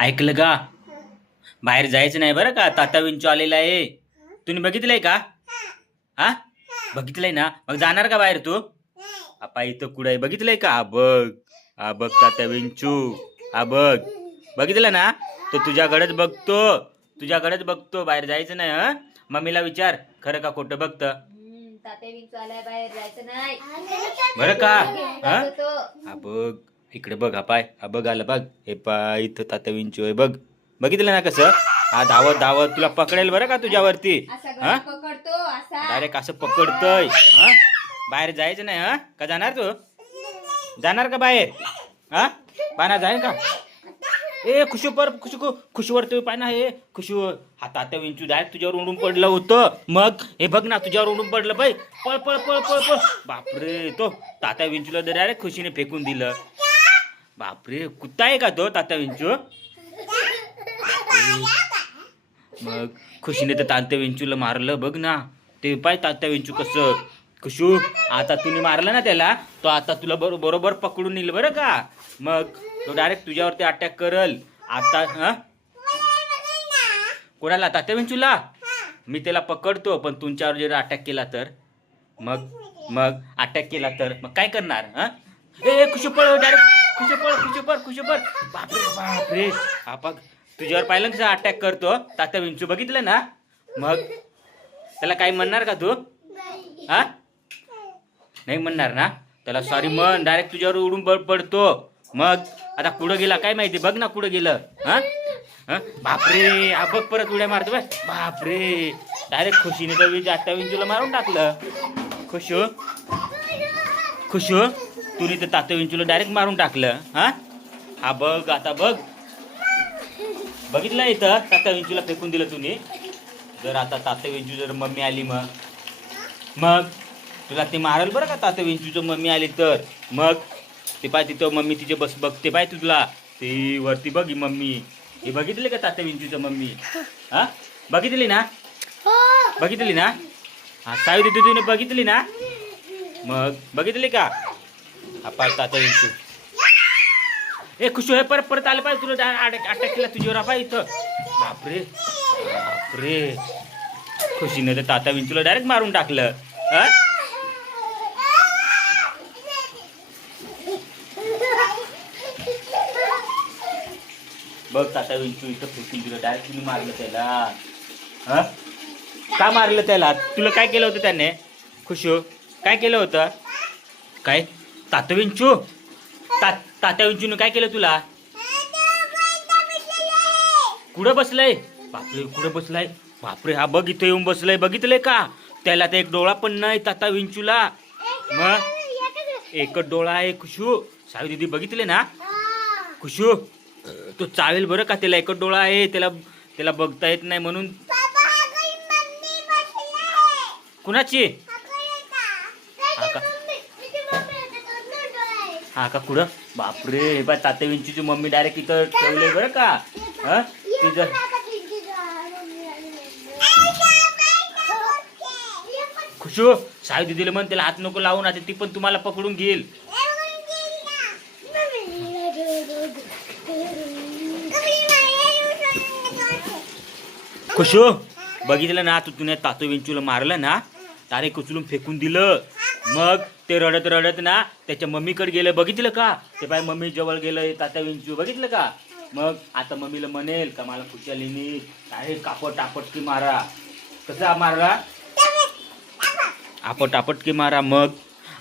ऐकलं का? बाहेर जायचं नाही बरं का, ताता विंचू आलेला आहे. तुम्ही बघितलंय का? हा, बघितलंय ना? मग जाणार का बाहेर तू? आपा इथं कुठं आहे बघितलंय का? हा बघ तात्या विंचू. हा बघ, बघितलं ना? तो तुझ्याकडेच बघतो. बाहेर जायचं नाही. मम्मीला विचार, खरं का खोटं बघतं तात्या विंचू आलाय, बाहेर जायचं नाही बरं का? जातो तो. हा बघ, इकडे बघ. हा बघ आलं बघ. हे पाय इथं तात्या विंचू आहे बघ. बघितलं ना कसं? हा धावत धावत तुला पकडेल बरं का तुझ्यावरती. असा हा, गळा पकडतो असा. डायरेक्ट असं पकडतय. बाहेर जायचं नाही. का जाणार तू? जाणार का बाहेर? पाना जाईल का? ए खुशूवर तुम्ही पाय ना. हे खुशू, हा तात्या विंचू डायरेक्ट तुझ्यावर उडून पडलं होतं. मग हे बघ ना, तुझ्यावर उडून पडलं बाई. पळ पळ पळ पळ पळ. बापरे, तो तात्या विंचूला डायरेक्ट खुशीने फेकून दिलं. बापरे, कुत्ता आहे का तो तात्या विंचू? मग खुशीने तर तात्या विंचूला मारलं बघ ना. ते पाय तात्या विंचू कसं. खुशू, आता तुम्ही मारलं ना त्याला, तो आता तुला बरोबर पकडून नेईल बरं का. मग तो डायरेक्ट तुझ्यावरती अटॅक करल आता. कोणाला? तात्या विंचूला? मी त्याला पकडतो, पण तुमच्यावर जर अटॅक केला तर मग अटॅक केला तर मग काय करणार? ए खुशू पळ डायरेक्ट. खुशू पळ. बापरे हा बघ, तुझ्यावर पाहिलं कसं अटॅक करतो तात्या विंचू. बघितलं ना? मग त्याला काही म्हणणार का तू? नाही म्हणणार ना? त्याला सॉरी म्हण. डायरेक्ट तुझ्यावर उडून पडतो. मग आता कुठं गेला काय माहिती. बघ ना कुठं गेलं. बापरे, हा बघ परत उड्या मारतो. बापरे, डायरेक्ट खुशीने तर तात्या विंचूला मारून टाकलं. खुशू तुने तर तात्या विंचूला डायरेक्ट मारून टाकलं. हा बघ, आता बघ. बघितलं इथं तात्या विंचूला फेकून दिलं तुम्ही. जर आता तात्या विंचू जर मम्मी आली मग तुला ते मारल बरं का. तात्या विंचूचं मम्मी आली तर मग ते पाय तिथं मम्मी तिचे बघते पाय तुला. ती वरती बघ ही मम्मी. हे बघितले का तात्या विंचूचं मम्मी? बघितली ना? हा सावी दिदी तुने बघितली ना? मग बघितली का? हा पाय तात्या विंचू. ए खुशू, हे परत आले पाहिजे तुला. अटॅक केला तुझ्यावर पाय इथं. बापरे, खुशीने तर तात्या विंचूला डायरेक्ट मारून टाकलं. बघ तात्या विंचू इथं फेकून दिलं. डायरेक्ट तुम्ही मारलं त्याला. का मारलं त्याला? तुला काय केलं होतं त्याने? खुशू, काय केलं होतं? काय तात्या विंचू? तात्या विंचूने काय केलं तुला? कुठं बसलंय? बापरे, कुठं बसलाय? बापरे, हा बघ इथं येऊन बसलंय. बघितलंय का? त्याला तर एक डोळा पण नाही तात्या विंचूला. मग एकच डोळा आहे. खुशू, सावी दिदी बघितले ना? खुशू, तो चावेल बरं का. त्याला एकच डोळा आहे. त्याला बघता येत नाही म्हणून. कुणाची? हा का कुठं? बापरे, बा तात्या विंचूची मम्मी डायरेक्ट इथं ठेवलंय बरं का. तिथं खुशू, सावी दिदीला म्हण त्याला हात नको लावून. आता ती पण तुम्हाला पकडून घेईल. खुशू, बघितलं ना तू? तुने तात्या विंचूला मारलं ना, तारे उचलून फेकून दिलं. मग ते रडत ना त्याच्या मम्मीकडे गेलं. बघितलं का? ते बाय मम्मी जवळ गेलं तात्या विंचू. बघितलं का? मग आता मम्मीला म्हणेल का मला खुशी आली नाही. अरे आपटकी मारा. कसा मारला? आपटकी मारा. मग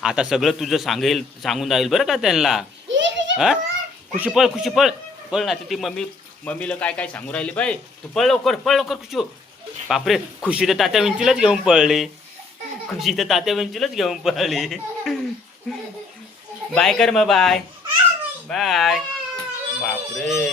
आता सगळं तुझं सांगून जाईल बरं का त्यांना. खुशी पळ ना. ती मम्मीला काय सांगू राहिली बाई. तू पळ लवकर खुशू. बापरे, खुशी तर तात्या विंचूलाच घेऊन पळली. बाय कर मग. बाय. बापरे.